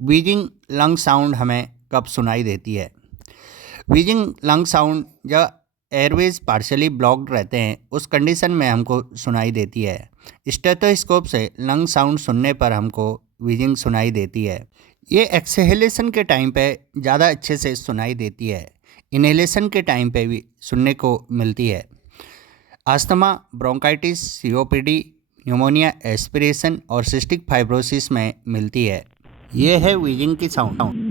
व्हीजिंग lung sound हमें कब सुनाई देती है? व्हीजिंग लंग साउंड जब एयरवेज पार्शली ब्लॉक्ड रहते हैं उस कंडीशन में हमको सुनाई देती है। स्टेथोस्कोप से लंग साउंड सुनने पर हमको व्हीजिंग सुनाई देती है। ये एक्सहेलेशन के टाइम पे ज़्यादा अच्छे से सुनाई देती है। इनहेलेशन के टाइम पे भी सुनने को मिलती है। Asthma, bronchitis, COPD, pneumonia, aspiration और सिस्टिक फाइब्रोसिस में मिलती है। ये है व्हीजिंग की साउंड।